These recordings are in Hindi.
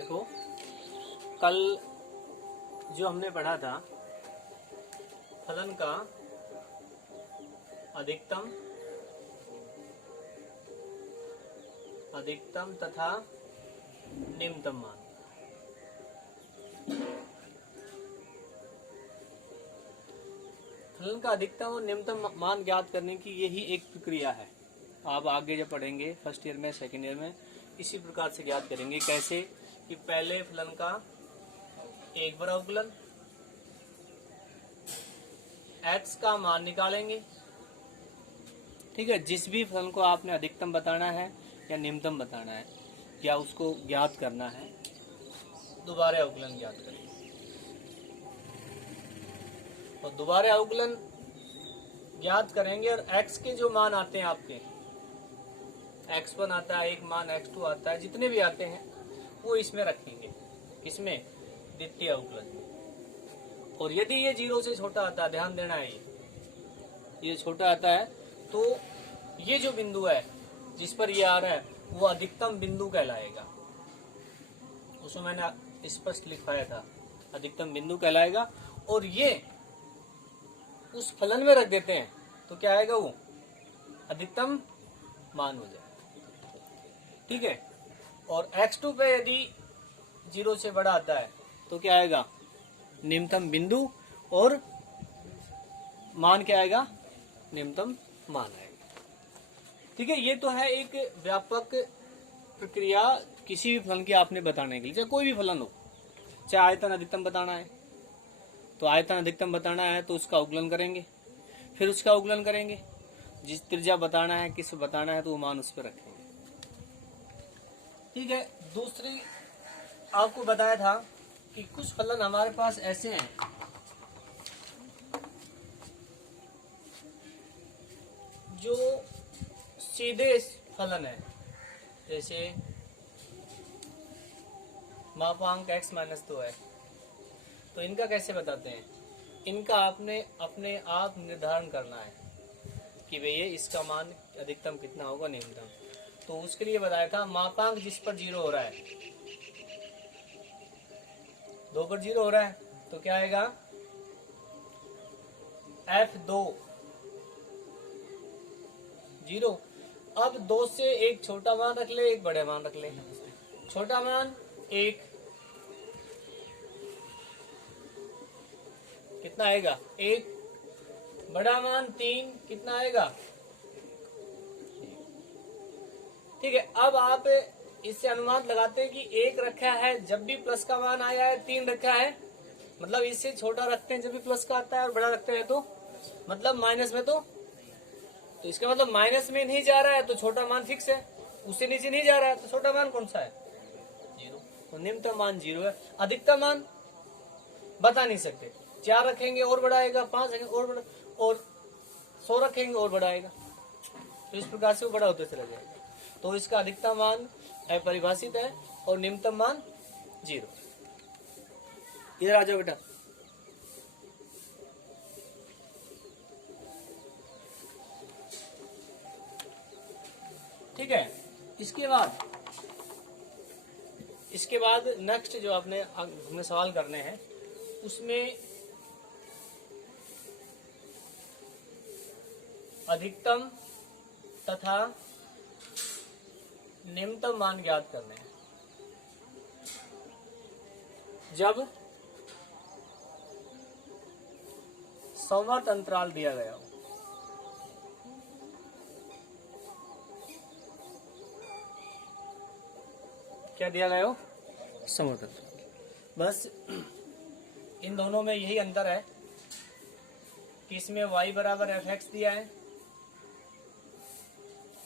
देखो, कल जो हमने पढ़ा था फलन का अधिकतम तथा निम्नतम मान। फलन का अधिकतम और निम्नतम मान ज्ञात करने की यही एक प्रक्रिया है। आप आगे जब पढ़ेंगे फर्स्ट ईयर में, सेकेंड ईयर में, इसी प्रकार से ज्ञात करेंगे। कैसे कि पहले फलन का एक बार अवकलन, x का मान निकालेंगे। ठीक है, जिस भी फलन को आपने अधिकतम बताना है या निम्नतम बताना है या उसको ज्ञात करना है, दोबारा अवकलन ज्ञात करेंगे। और दोबारा अवकलन ज्ञात करेंगे और x के जो मान आते हैं आपके, x1 आता है एक मान, x2 आता है, जितने भी आते हैं वो इसमें रखेंगे। किसमें? द्वितीय अवकलन में। और यदि ये 0 से छोटा आता है, ध्यान देना है, ये छोटा आता है तो ये जो बिंदु है जिस पर ये आ रहा है वो अधिकतम बिंदु कहलाएगा। उसमें मैंने स्पष्ट लिखवाया था, अधिकतम बिंदु कहलाएगा। और ये उस फलन में रख देते हैं तो क्या आएगा? वो अधिकतम मान हो जाएगा। ठीक है। और x2 पे यदि 0 से बड़ा आता है तो क्या आएगा? निम्नतम बिंदु, और मान क्या आएगा? निम्नतम मान आएगा। ठीक है, ये तो है एक व्यापक प्रक्रिया किसी भी फलन की आपने बताने के लिए। चाहे कोई भी फलन हो, चाहे आयतन अधिकतम बताना है तो आयतन अधिकतम बताना है तो उसका अवकलन करेंगे, फिर उसका अवकलन करेंगे। जिस त्रिज्या बताना है, किस बताना है, तो वो मान उस पर रखेंगे। ठीक है। दूसरी आपको बताया था कि कुछ फलन हमारे पास ऐसे हैं जो सीधे फलन है, जैसे मापांक x-2 है। तो इनका कैसे बताते हैं? इनका आपने अपने आप निर्धारण करना है कि भैया इसका मान अधिकतम कितना होगा, निम्नतम। तो उसके लिए बताया था मापांक जिस पर 0 हो रहा है, 2 पर 0 हो रहा है तो क्या आएगा? f2 0। अब 2 से एक छोटा मान रख ले, एक बड़े मान रख ले। छोटा मान 1 कितना आएगा? 1। बड़ा मान 3 कितना आएगा? ठीक है। अब आप इससे अनुमान लगाते हैं कि 1 रखा है जब भी प्लस का मान आया है, 3 रखा है मतलब इससे छोटा रखते हैं जब भी प्लस का आता है, और बड़ा रखते हैं तो मतलब माइनस में। तो इसका मतलब माइनस में नहीं जा रहा है तो छोटा मान फिक्स है, उससे नीचे नहीं जा रहा है तो छोटा मान कौन सा है? 0। तो निम्नतम मान 0 है। अधिकतम मान बता नहीं सकते। 4 रखेंगे और बढ़ाएगा, 5 रखेंगे और बढ़ा, और 100 रखेंगे और बढ़ाएगा। तो इस प्रकार से वो बड़ा होते चला जाएगा। तो इसका अधिकतम मान अपरिभाषित है और निम्नतम मान 0। इधर आ जाओ बेटा। ठीक है। इसके बाद नेक्स्ट जो आपने हमें सवाल करने हैं उसमें अधिकतम तथा निम्नतम मान ज्ञात करने हैं। जब संवत अंतराल दिया गया हो, क्या दिया गया हो? संवत अंतराल। बस इन दोनों में यही अंतर है कि इसमें y बराबर fx दिया है,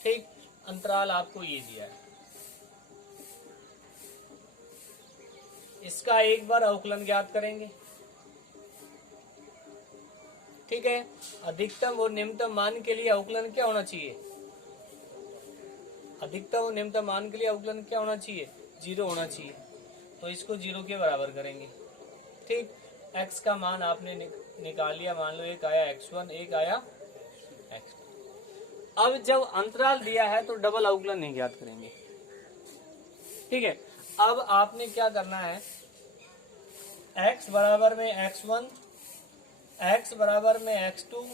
ठीक, अंतराल आपको ये दिया है। इसका एक बार अवकलन ज्ञात करेंगे। ठीक है। अधिकतम और निम्नतम मान के लिए अवकलन क्या होना चाहिए? अधिकतम और निम्नतम मान के लिए अवकलन क्या होना चाहिए? 0 होना चाहिए। तो इसको 0 के बराबर करेंगे। ठीक। x का मान आपने निकाल लिया, मान लो एक आया x1, एक आया x2। अब जब अंतराल दिया है तो डबल अवकलन नहीं ज्ञात करेंगे। ठीक है। अब आपने क्या करना है, x बराबर में x1, x बराबर में x2,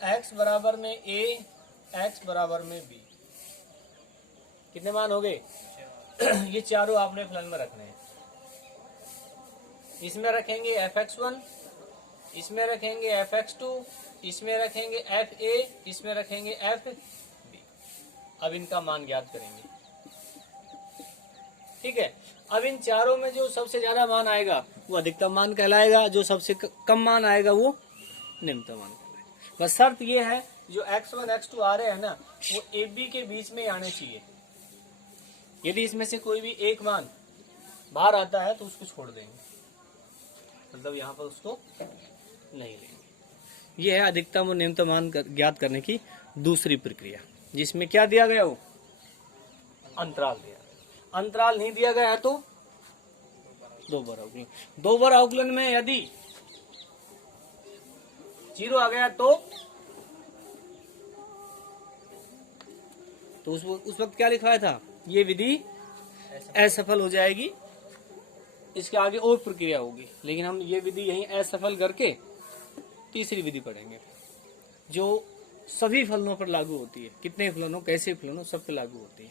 x बराबर में a, x बराबर में b, कितने मान हो गए? ये चारों आपने फलन में रखने हैं। इसमें रखेंगे fx1, इसमें रखेंगे fx2, इसमें रखेंगे fa, इसमें रखेंगे fb। अब इनका मान ज्ञात करेंगे। ठीक है, अब इन चारों में जो सबसे ज्यादा मान आएगा वो अधिकतम मान कहलाएगा, जो सबसे कम मान आएगा वो निम्नतम मान कहलाएगा। बस शर्त ये है जो x1 x2 आ रहे हैं ना, वो ab के बीच में आने चाहिए। यदि इसमें से कोई भी एक मान बाहर आता है तो उसको छोड़ देंगे, मतलब यहाँ पर उसको नहीं लेंगे। ये है अधिकतम और न्यूनतम मान ज्ञात करने की दूसरी प्रक्रिया, जिसमें क्या दिया गया हो, अंतराल दिया। अंतराल नहीं दिया गया है तो दो बार अवकलन। दो बार अवकलन में यदि 0 आ गया तो उस वक्त क्या लिखवाया था, ये विधि असफल हो जाएगी, इसके आगे और प्रक्रिया होगी। लेकिन हम ये विधि यहीं असफल करके तीसरी विधि पढ़ेंगे जो सभी फलनों पर लागू होती है। कितने फलनों, कैसे फलनों, सब पे लागू होती है।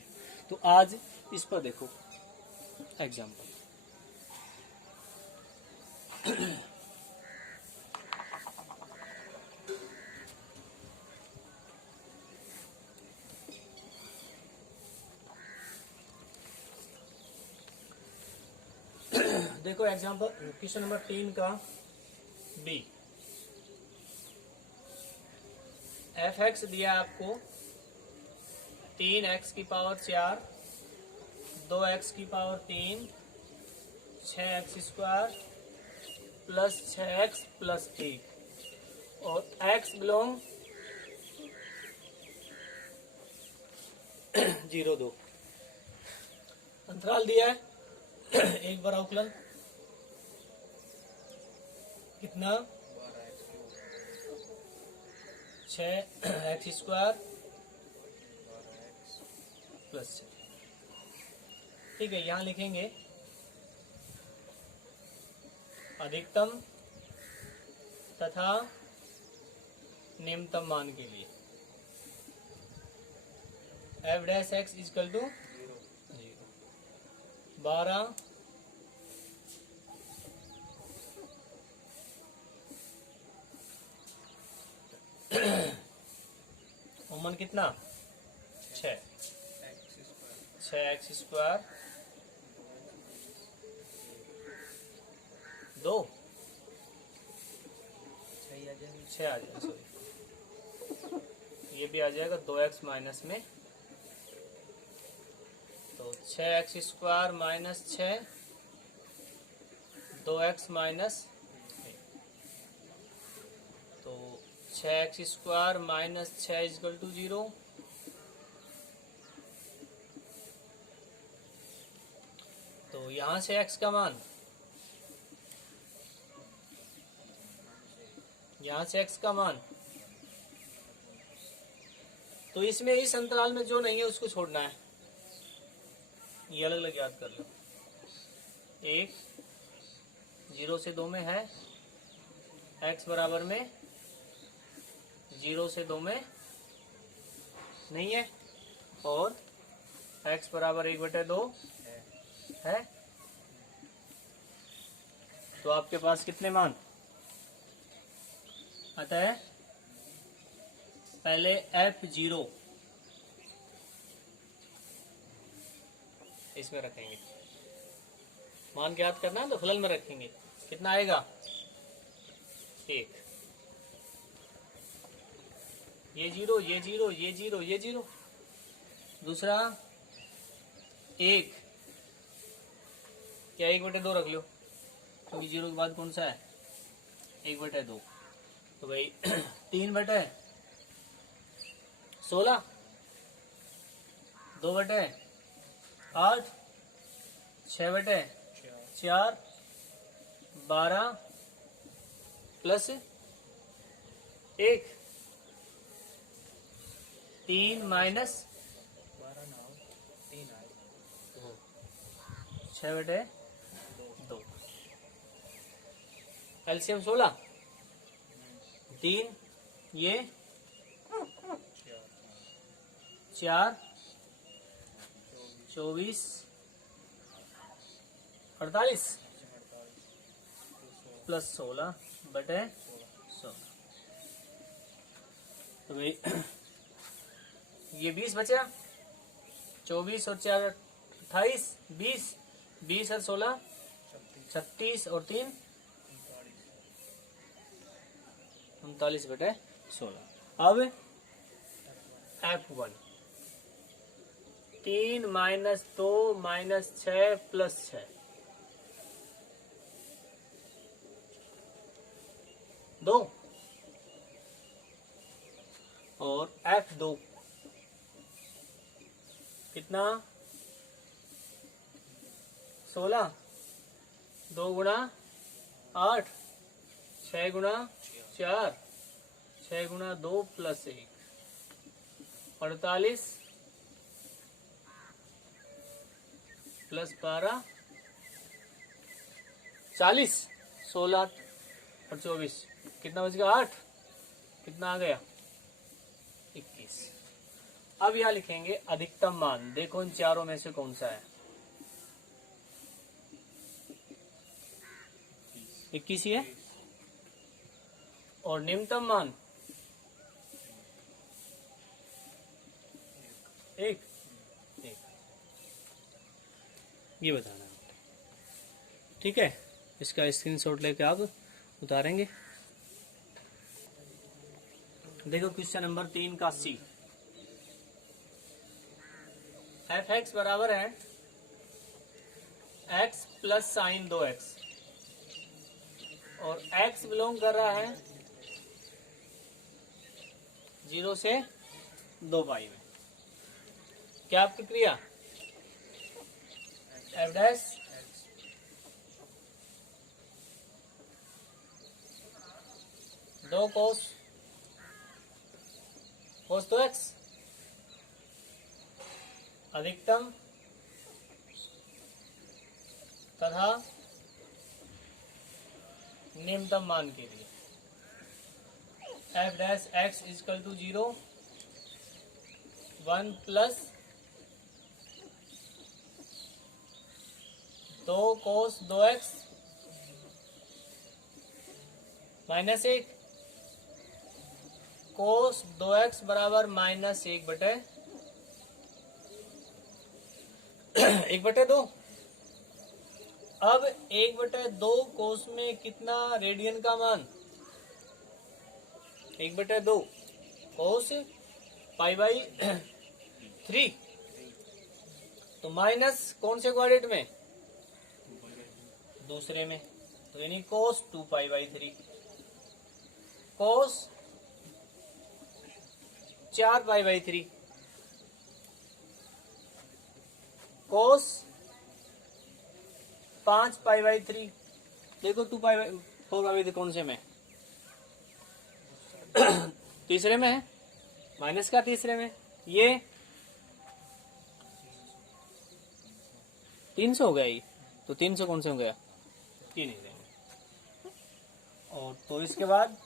तो आज इस पर देखो एग्जाम्पल। देखो एग्जाम्पल क्वेश्चन नंबर 3 का बी। fx दिया आपको 3x की पावर 4, 2x की power 3, 6x square plus 6x plus 1 और x बिलोंग 0, 2। अंतराल दिया है एक बार अवकलन कितना, 6x स्क्वायर प्लस 6। ठीक है, यहां लिखेंगे अधिकतम तथा निम्नतम मान के लिए f dash x equal to 12 ओमन कितना, 6x स्क्वायर 2 6 आ जाएगा, सॉरी ये भी आ जाएगा 2x माइनस में, तो 6x square minus 6, 2x minus, तो 6x square minus 6 equal to 0। तो यहां से x का मान, यहां से x का मान, तो इसमें इस अंतराल में जो नहीं है उसको छोड़ना है, ये अलग अलग याद कर लो। 1 0 से 2 में है, x बराबर में 0 से 2 में नहीं है, और x बराबर 1/2 है। तो आपके पास कितने मान आता है, पहले f0 इसमें रखेंगे, मान ज्ञात करना है तो फलन में रखेंगे, कितना आएगा 1, ये 0 ये 0 ये 0 ये 0। दूसरा 1, क्या 1/2 रख लो, क्योंकि 0 के बाद कौन सा है 1/2, तो भाई 3/16, 2/8, 6/4, 12 प्लस 1, 3 माइनस 6/2। एलसीएम 16, 3 ये 4, 24, 48 प्लस 16/16। तो भाई ये 20 बचा, 24 और 4 28, 20, 20 और 16 36 और 3 39/16। अब F1 3 - 2 - 6 + 6 2 और F2 कितना 16, 2 गुणा 8, 6 गुणा 4, 6 गुणा 2 + 1 48 + 12 40, 16 और 24 कितना बच गया 8, कितना आ गया 21। अब यहां लिखेंगे अधिकतम मान। देखो इन चारों में से कौन सा है 21 ही है। और निम्नतम मान 1 ये बताना है, ठीक है। इसका स्क्रीनशॉट लेके आप उतारेंगे। देखो क्वेश्चन नंबर 3 का सी। f(x) बराबर है x + sin 2x और x बिलोंग कर रहा है 0 से 2 पाई में। क्या आपकी क्रिया f' 2 cos 2x अधिकतम तथा निम्नतम मान के लिए f' = 0 1 + 2 cos 2x -1 cos 2x बराबर -1/2। अब 1/2 कोस में कितना रेडियन का मान 1/2 कोस π/3। तो माइनस कौन से क्वाड्रेंट में दूसरे में, तो यानी कोस 2π/3 कोस 4π/3 कोस 5π/3। देखो 4π/3 कौन से में तीसरे में है, माइनस का तीसरे में ये 300 हो गया। ये तो 300 कौन से हो गया ये नहीं देंगे। और तो इसके बाद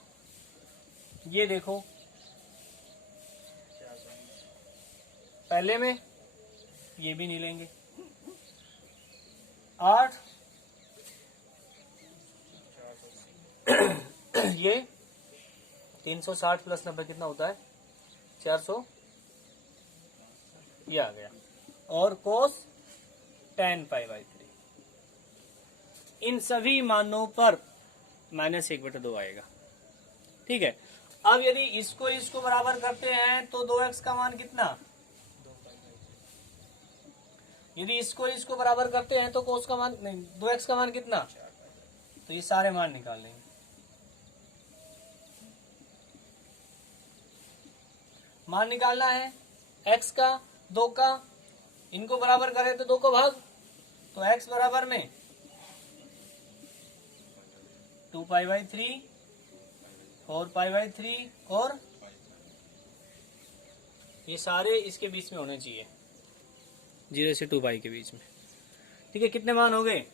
ये देखो पहले में ये भी नहीं लेंगे 8 ये 360 + 90 कितना होता है 400 ये आ गया। और कोस 10π/3 इन सभी मानों पर -1/2 आएगा, ठीक है। अब यदि इसको बराबर करते हैं तो 2x का मान कितना, यदि इसको बराबर करते हैं तो कोस का मान नहीं 2x का मान कितना, तो ये सारे मान निकाल लेंगे। मान निकालना है x का 2 का, इनको बराबर करें तो 2 को भाग, तो x बराबर में 2π/3 4π/3 और ये सारे इसके बीच में होने चाहिए 0 से 2π के बीच में, ठीक है। ठीक है, कितने मान हो गए?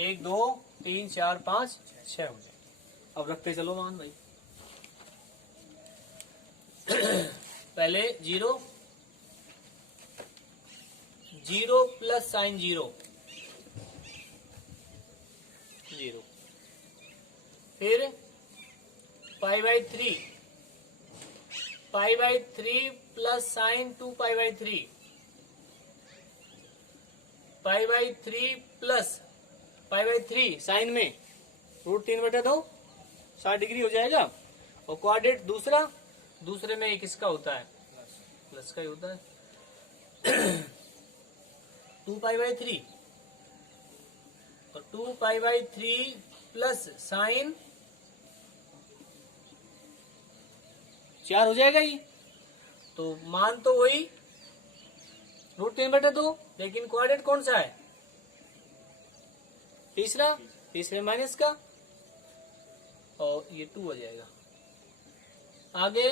1 2 3 4 5 6 हो गए। अब रखते चलो मान भाई। पहले 0 0 प्लस साइन 0 0, फिर π/3 π/3 प्लस साइन 2π/3 π/3 प्लस π/3 साइन में √3/2 60 डिग्री हो जाएगा। और क्वाड्रेट दूसरे में एक इसका होता है, प्लस का ही होता है। 2π/3 और 2π/3 प्लस साइन 4 हो जाएगा ये। तो मान तो वही √3/2, लेकिन क्वाड्रेट कौन सा है? तीसरे माइनस का, और ये 2 हो जाएगा। आगे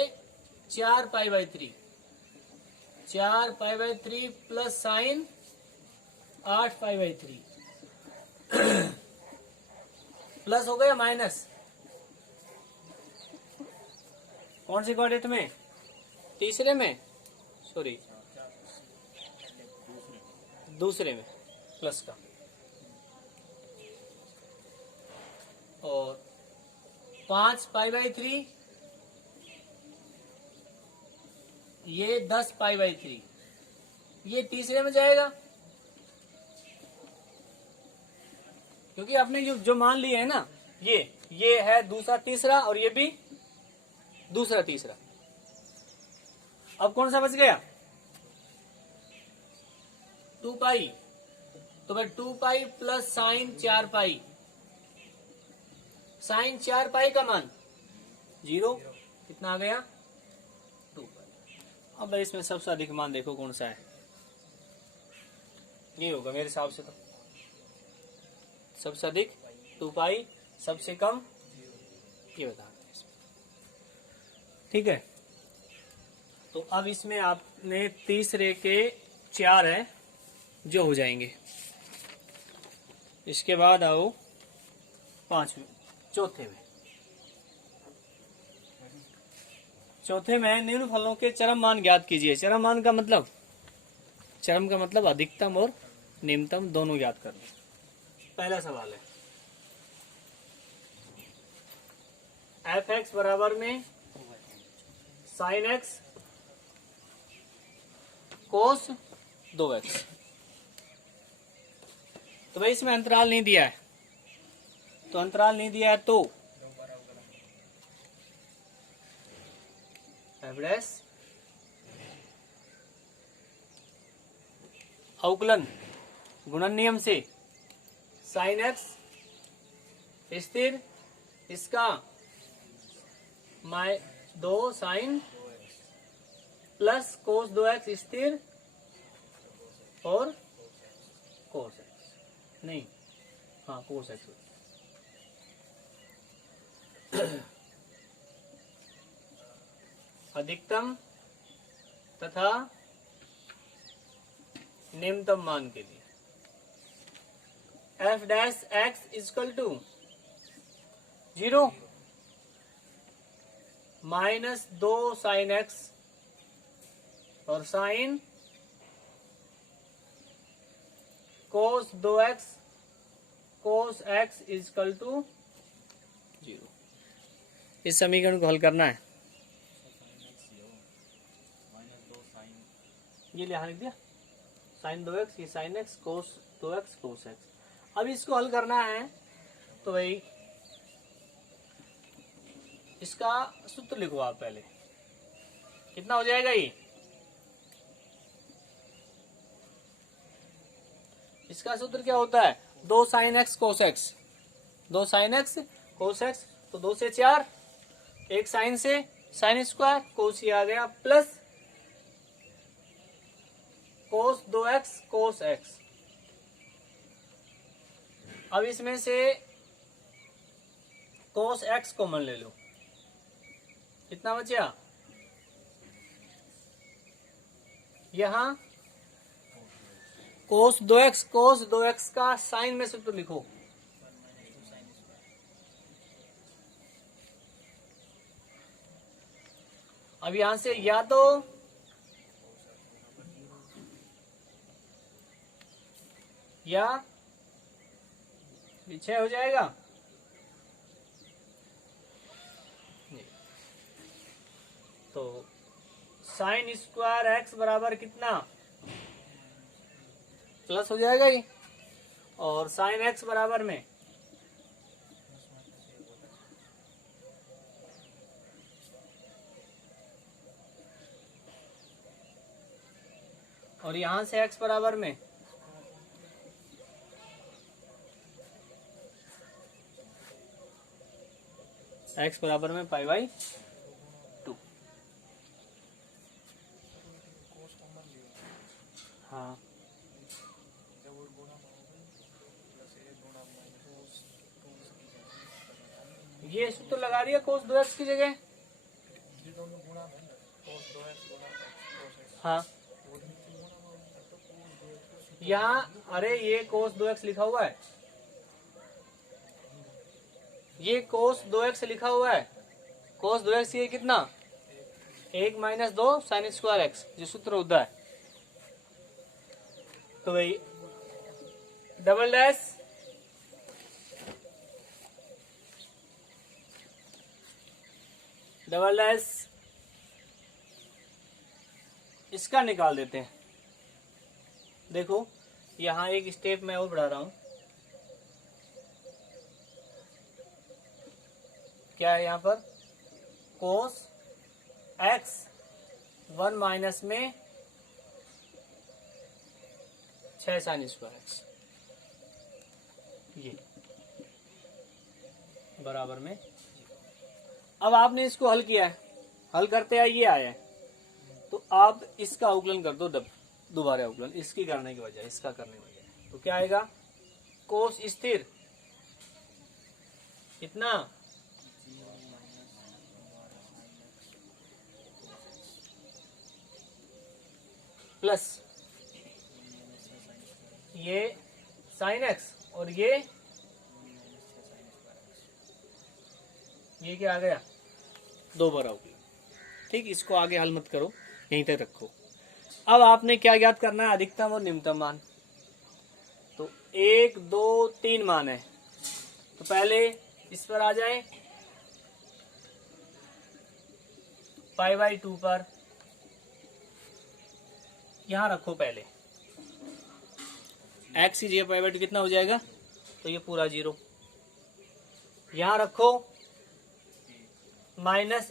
4π/3 4π/3 प्लस साइन 8π/3 प्लस हो गया माइनस, कौन से क्वाड्रेट में? तीसरे में, सॉरी दूसरे में, प्लस का। और 5π/3 ये 10π/3 ये तीसरे में जाएगा, क्योंकि आपने जो मान लिए है ना, ये है दूसरा तीसरा, और ये भी दूसरा तीसरा। अब कौन सा बच गया? 2π। तो भाई 2π प्लस साइन 4π, साइन 4π का मान 0, कितना आ गया? 2π। अब भाई इसमें सबसे अधिक मान देखो कौन सा है, ये होगा मेरे हिसाब से। तो सबसे अधिक 2π, सबसे कम ये बता, ठीक है। तो अब इसमें आपने तीसरे के 4 है जो हो जाएंगे। इसके बाद आओ चौथे में निम्न फलों के चरम मान ज्ञात कीजिए। चरम मान का मतलब, चरम का मतलब अधिकतम और निम्नतम दोनों ज्ञात करना। पहला सवाल है f(x) बराबर में sin x cos 2x। तो भाई इसमें अंतराल नहीं दिया है, तो अंतराल नहीं दिया है तो f' अवकलन गुणन नियम से sin x स्थिर, इसका 2 sin प्लस cos 2x स्थिर, और cos x नहीं, हाँ cos x। अधिकतम तथा निम्नतम मान के लिए f' equal to 0 minus 2 sin x और sine cos 2x cos x equal to 0। इस समीकरण को हल करना है। ये यहाँ लिख दिया sin 2x, ये sin x cos 2x cos x। अब इसको हल करना है तो भाई इसका सूत्र लिखो आप पहले। कितना हो जाएगा ये? इसका सूत्र क्या होता है? 2 sin x cos x, 2 sin x cos x, तो 2 से 4, एक साइन से साइन स्क्वायर, कोस ये आ गया, plus cos 2x cos x। अब इसमें से cos x कॉमन ले लो, कितना बचा? यहाँ कोस 2x का साइन में से तो लिखो। अब यहां से या तो या पीछे हो जाएगा, तो साइन स्क्वायर एक्स बराबर कितना, प्लस हो जाएगा ये, और साइन एक्स बराबर में और यहां से एक्स बराबर में एक्स बराबर में पाई बाई 2। हाँ ये सूत्र लगा दिया कोस 2x की जगह। हाँ यहाँ अरे ये कोस 2x लिखा हुआ है, ये कोस 2x लिखा हुआ है। कोस 2x ये कितना, 1 - 2 साइन स्क्वायर एक्स, जो सूत्र होता है। तो भाई डबल डैश इसका निकाल देते हैं। देखो यहाँ एक स्टेप मैं और बढ़ा रहा हूं, क्या है यहाँ पर, कोस एक्स 1 माइनस में 6 साइन स्क्वायर एक्स, ये बराबर में। अब आपने इसको हल किया है, हल करते आए ये आया है, तो आप इसका अवकलन कर दो, दोबारा अवकलन इसकी करने की बजाय इसका करने की बजाय, तो क्या आएगा, कोस स्थिर कितना, प्लस ये साइन एक्स और ये क्या आ गया, 2 बार अवकलन। ठीक, इसको आगे हल मत करो, यहीं तक रखो। अब आपने क्या ज्ञात करना है, अधिकतम और निम्नतम मान। तो 1 2 3 मान है, तो पहले इस पर आ जाए, पाई बाई 2 पर यहां रखो पहले, एक्स की जगह पाई बाई 2 कितना हो जाएगा, तो ये पूरा 0 यहां रखो, -1